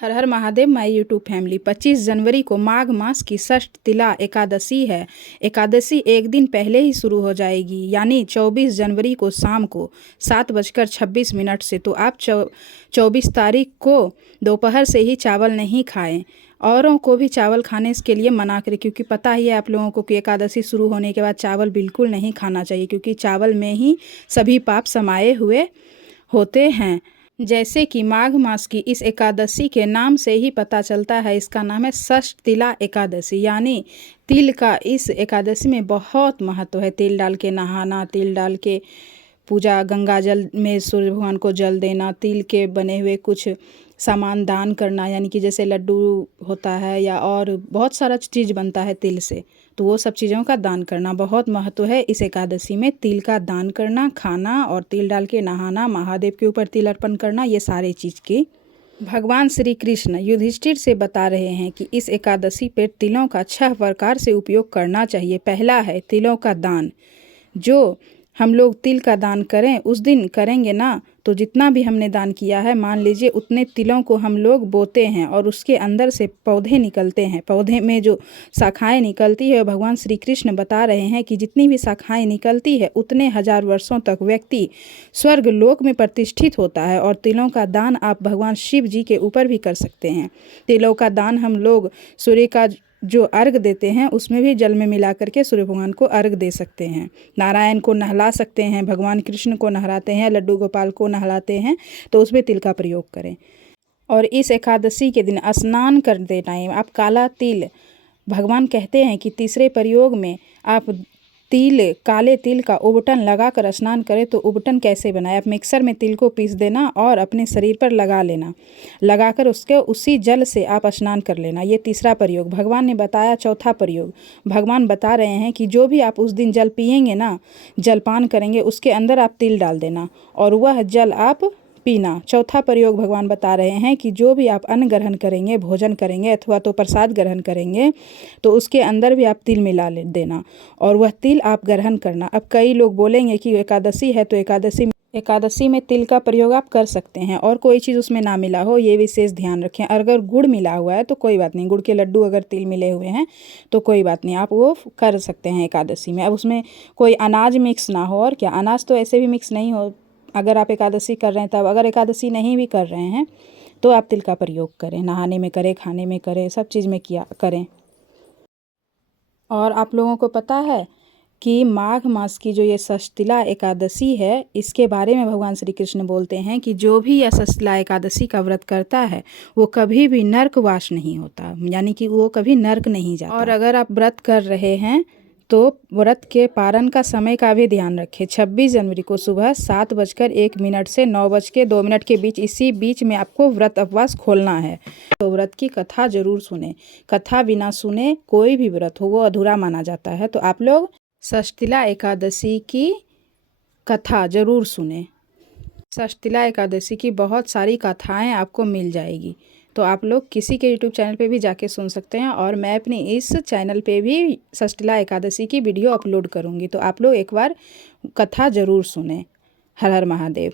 Her her Mahadev my YouTube family. 25 जनवरी को माघ मास की षष्ठ तिला एकादशी है। एकादशी एक दिन पहले ही शुरू हो जाएगी, यानी 24 जनवरी को शाम को 7:26 से। तो आप 24 तारीख को दोपहर से ही चावल नहीं खाएं। औरों को भी चावल खाने के लिए मना करें, क्योंकि पता ही है आप लोगों को कि एकादशी शुरू होने के बाद चावल बिल्कुल नहीं खाना चाहिए, क्योंकि चावल में ही सभी पाप समाये हुए होते हैं। जैसे कि माघ मास की इस एकादशी के नाम से ही पता चलता है, इसका नाम है षष्ठ तिला एकादशी, यानी तिल का इस एकादशी में बहुत महत्व है। तिल डाल के नहाना, तिल डाल के पूजा, गंगा जल में सूर्य भगवान को जल देना, तिल के बने हुए कुछ सामान दान करना, यानी कि जैसे लड्डू होता है या और बहुत सारा चीज़ बनता है तिल से, तो वो सब चीज़ों का दान करना बहुत महत्व है। इस एकादशी में तिल का दान करना, खाना और तिल डाल के नहाना, महादेव के ऊपर तिल अर्पण करना, ये सारे चीज़ की भगवान श्री कृष्ण युधिष्ठिर से बता रहे हैं कि इस एकादशी पर तिलों का 6 प्रकार से उपयोग करना चाहिए। पहला है तिलों का दान। जो हम लोग तिल का दान करें, उस दिन करेंगे ना, तो जितना भी हमने दान किया है, मान लीजिए उतने तिलों को हम लोग बोते हैं और उसके अंदर से पौधे निकलते हैं। पौधे में जो शाखाएं निकलती है, भगवान श्री कृष्ण बता रहे हैं कि जितनी भी शाखाएं निकलती है, उतने 1000 वर्षों तक व्यक्ति स्वर्ग लोक में प्रतिष्ठित होता है। और तिलों का दान आप भगवान शिव जी के ऊपर भी कर सकते हैं। तिलों का दान हम लोग सूर्य का जो अर्घ देते हैं, उसमें भी जल में मिला करके सूर्य भगवान को अर्घ दे सकते हैं। नारायण को नहला सकते हैं, भगवान कृष्ण को नहलाते हैं, लड्डू गोपाल को नहलाते हैं, तो उसमें तिल का प्रयोग करें। और इस एकादशी के दिन स्नान करते टाइम आप काला तिल, भगवान कहते हैं कि तीसरे प्रयोग में आप काले तिल का उबटन लगाकर स्नान करें। तो उबटन कैसे बनाए? आप मिक्सर में तिल को पीस देना और अपने शरीर पर लगा लेना, लगाकर उसके उसी जल से आप स्नान कर लेना। ये तीसरा प्रयोग भगवान ने बताया। चौथा प्रयोग भगवान बता रहे हैं कि जो भी आप उस दिन जल पिएंगे ना, जलपान करेंगे, उसके अंदर आप तिल डाल देना और वह जल आप पीना। चौथा प्रयोग भगवान बता रहे हैं कि जो भी आप अन्न ग्रहण करेंगे, भोजन करेंगे अथवा तो प्रसाद ग्रहण करेंगे, तो उसके अंदर भी आप तिल मिला देना और वह तिल आप ग्रहण करना। अब कई लोग बोलेंगे कि एकादशी है, तो एकादशी में तिल का प्रयोग आप कर सकते हैं और कोई चीज़ उसमें ना मिला हो, ये विशेष ध्यान रखें। अगर गुड़ मिला हुआ है तो कोई बात नहीं, गुड़ के लड्डू अगर तिल मिले हुए हैं तो कोई बात नहीं, आप वो कर सकते हैं एकादशी में। अब उसमें कोई अनाज मिक्स ना हो, और क्या, अनाज तो ऐसे भी मिक्स नहीं हो अगर आप एकादशी कर रहे हैं तब। अगर एकादशी नहीं भी कर रहे हैं तो आप तिल का प्रयोग करें, नहाने में करें, खाने में करें, सब चीज़ में करें। और आप लोगों को पता है कि माघ मास की जो ये षष्ठिला एकादशी है, इसके बारे में भगवान श्री कृष्ण बोलते हैं कि जो भी यह षष्ठिला एकादशी का व्रत करता है वो कभी भी नरकवास नहीं होता, यानी कि वो कभी नरक नहीं जाता। और अगर आप व्रत कर रहे हैं तो व्रत के पारण का समय का भी ध्यान रखें। 26 जनवरी को सुबह 7:01 से 9:02 के बीच, इसी बीच में आपको व्रत उपवास खोलना है। तो व्रत की कथा जरूर सुने। कथा बिना सुने कोई भी व्रत हो वो अधूरा माना जाता है। तो आप लोग षष्ठिला एकादशी की कथा जरूर सुने। षष्ठिला एकादशी की बहुत सारी कथाएं आपको मिल जाएगी, तो आप लोग किसी के यूट्यूब चैनल पे भी जाके सुन सकते हैं। और मैं अपनी इस चैनल पे भी षष्ठिला एकादशी की वीडियो अपलोड करूँगी, तो आप लोग एक बार कथा ज़रूर सुने। हर हर महादेव।